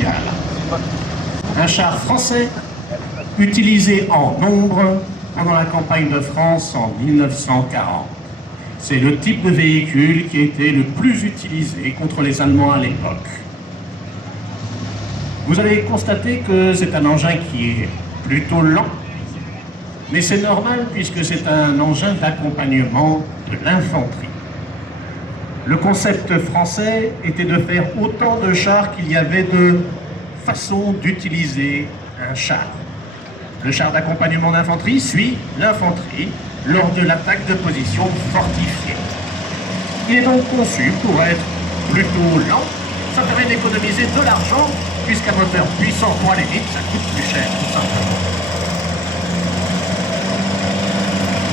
mondiale. Un char français utilisé en nombre pendant la campagne de France en 1940. C'est le type de véhicule qui était le plus utilisé contre les Allemands à l'époque. Vous allez constater que c'est un engin qui est plutôt lent, mais c'est normal puisque c'est un engin d'accompagnement de l'infanterie. Le concept français était de faire autant de chars qu'il y avait de façons d'utiliser un char. Le char d'accompagnement d'infanterie suit l'infanterie lors de l'attaque de position fortifiée. Il est donc conçu pour être plutôt lent. Ça permet d'économiser de l'argent, puisqu'un moteur puissant pour aller vite, ça coûte plus cher, tout simplement.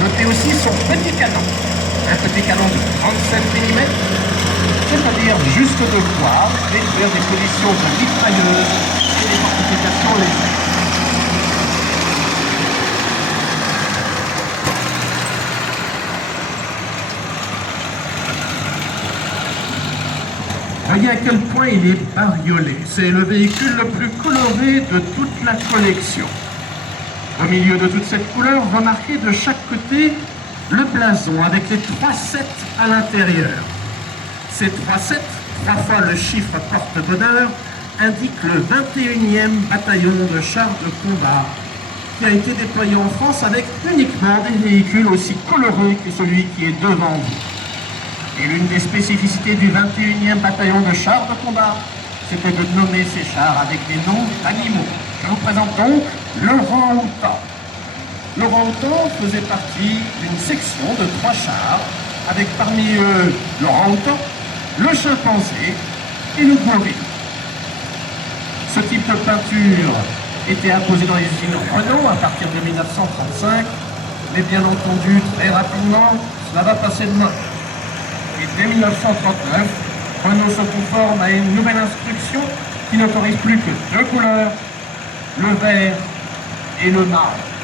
Notez aussi son petit canon. Un petit canon de 37 mm, c'est-à-dire juste de quoi réduire des positions de mitrailleuse et des fortifications légères. Voyez à quel point il est bariolé. C'est le véhicule le plus coloré de toute la collection. Au milieu de toute cette couleur, remarquez de chaque côté le blason avec les 3 7 à l'intérieur. Ces 3 7, 3 fois le chiffre porte-bonheur, indiquent le 21e bataillon de chars de combat qui a été déployé en France avec uniquement des véhicules aussi colorés que celui qui est devant vous. Et l'une des spécificités du 21e bataillon de chars de combat, c'était de nommer ces chars avec des noms d'animaux. Je vous présente donc l'orang-outan. L'orang-outan faisait partie d'une section de 3 chars, avec parmi eux l'orang-outan, le chimpanzé et le gorille. Ce type de peinture était apposé dans les usines Renault à partir de 1935, mais bien entendu, très rapidement, cela va passer de mode. Et dès 1939, Renault se conforme à une nouvelle instruction qui n'autorise plus que 2 couleurs, le vert et le marron.